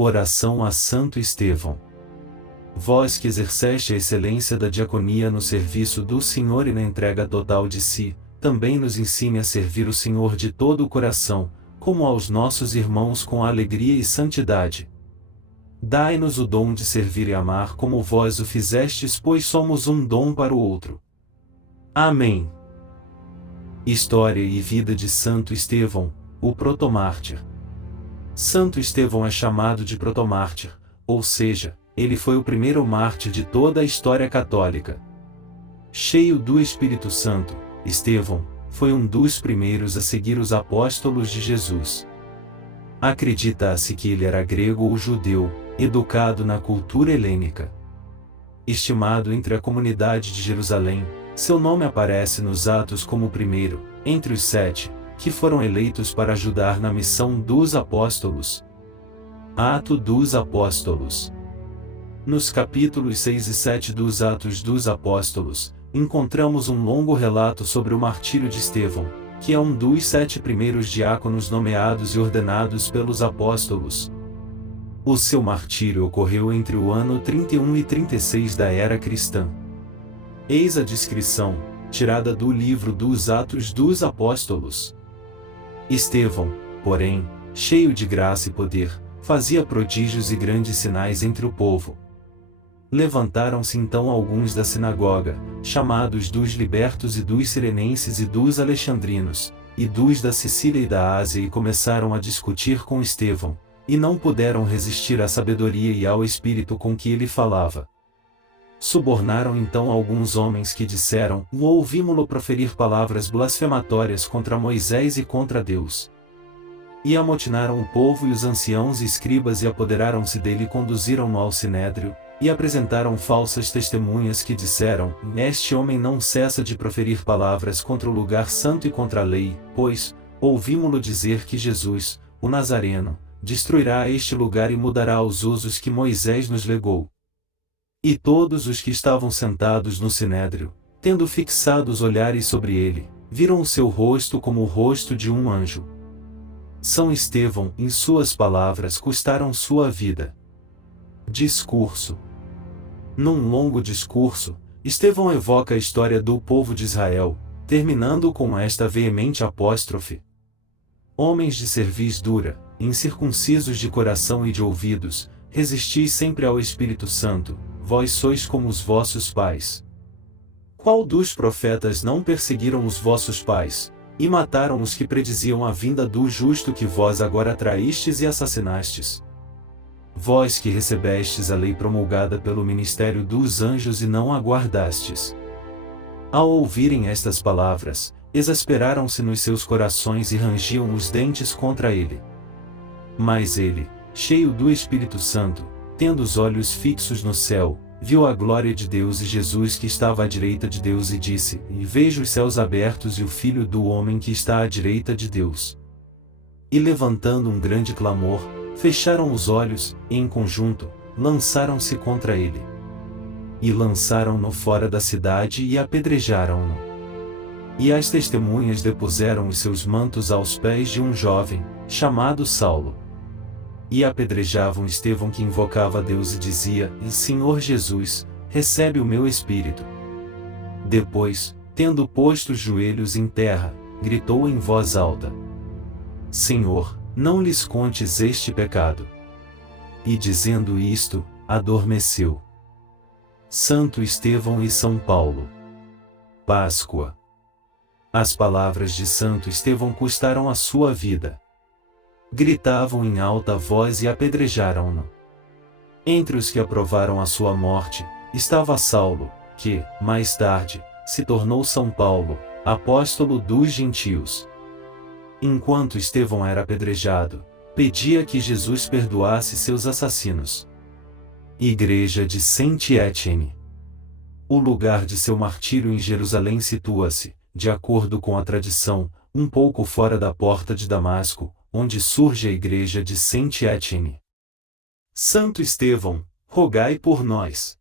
Oração a Santo Estevão. Vós que exerceste a excelência da diaconia no serviço do Senhor e na entrega total de si, também nos ensine a servir o Senhor de todo o coração, como aos nossos irmãos com alegria e santidade. Dai-nos o dom de servir e amar como vós o fizestes, pois somos um dom para o outro. Amém. História e vida de Santo Estevão, o protomártir. Santo Estevão é chamado de protomártir, ou seja, ele foi o primeiro mártir de toda a história católica. Cheio do Espírito Santo, Estevão foi um dos primeiros a seguir os apóstolos de Jesus. Acredita-se que ele era grego ou judeu, educado na cultura helênica. Estimado entre a comunidade de Jerusalém, seu nome aparece nos Atos como o primeiro, entre os 7, que foram eleitos para ajudar na missão dos apóstolos. Ato dos Apóstolos. Nos capítulos 6 e 7 dos Atos dos Apóstolos, encontramos um longo relato sobre o martírio de Estevão, que é um dos 7 primeiros diáconos nomeados e ordenados pelos apóstolos. O seu martírio ocorreu entre o ano 31 e 36 da era cristã. Eis a descrição, tirada do livro dos Atos dos Apóstolos. Estevão, porém, cheio de graça e poder, fazia prodígios e grandes sinais entre o povo. Levantaram-se então alguns da sinagoga, chamados dos libertos e dos sirenenses e dos alexandrinos, e dos da Sicília e da Ásia, e começaram a discutir com Estevão, e não puderam resistir à sabedoria e ao espírito com que ele falava. Subornaram então alguns homens que disseram: ouvimo-lo proferir palavras blasfematórias contra Moisés e contra Deus. E amotinaram o povo e os anciãos e escribas e apoderaram-se dele e conduziram-no ao sinédrio, e apresentaram falsas testemunhas que disseram: este homem não cessa de proferir palavras contra o lugar santo e contra a lei, pois, ouvimo-lo dizer que Jesus, o Nazareno, destruirá este lugar e mudará os usos que Moisés nos legou. E todos os que estavam sentados no sinédrio, tendo fixado os olhares sobre ele, viram o seu rosto como o rosto de um anjo. São Estevão, em suas palavras, custaram sua vida. Discurso. Num longo discurso, Estevão evoca a história do povo de Israel, terminando com esta veemente apóstrofe: homens de cerviz dura, incircuncisos de coração e de ouvidos, resistis sempre ao Espírito Santo, vós sois como os vossos pais. Qual dos profetas não perseguiram os vossos pais, e mataram os que prediziam a vinda do justo que vós agora traístes e assassinastes? Vós que recebestes a lei promulgada pelo ministério dos anjos e não a guardastes. Ao ouvirem estas palavras, exasperaram-se nos seus corações e rangiam os dentes contra ele. Mas ele, cheio do Espírito Santo, tendo os olhos fixos no céu, viu a glória de Deus e Jesus que estava à direita de Deus e disse: e vejo os céus abertos e o Filho do Homem que está à direita de Deus. E levantando um grande clamor, fecharam os olhos, e em conjunto, lançaram-se contra ele. E lançaram-no fora da cidade e apedrejaram-no. E as testemunhas depuseram os seus mantos aos pés de um jovem, chamado Saulo. E apedrejavam Estevão, que invocava a Deus e dizia: Senhor Jesus, recebe o meu espírito. Depois, tendo posto os joelhos em terra, gritou em voz alta: Senhor, não lhes contes este pecado. E dizendo isto, adormeceu. Santo Estevão e São Paulo. Páscoa. As palavras de Santo Estevão custaram a sua vida. Gritavam em alta voz e apedrejaram-no. Entre os que aprovaram a sua morte, estava Saulo, que, mais tarde, se tornou São Paulo, apóstolo dos gentios. Enquanto Estevão era apedrejado, pedia que Jesus perdoasse seus assassinos. Igreja de Saint-Étienne. O lugar de seu martírio em Jerusalém situa-se, de acordo com a tradição, um pouco fora da porta de Damasco, onde surge a igreja de Saint-Étienne. Santo Estevão, rogai por nós.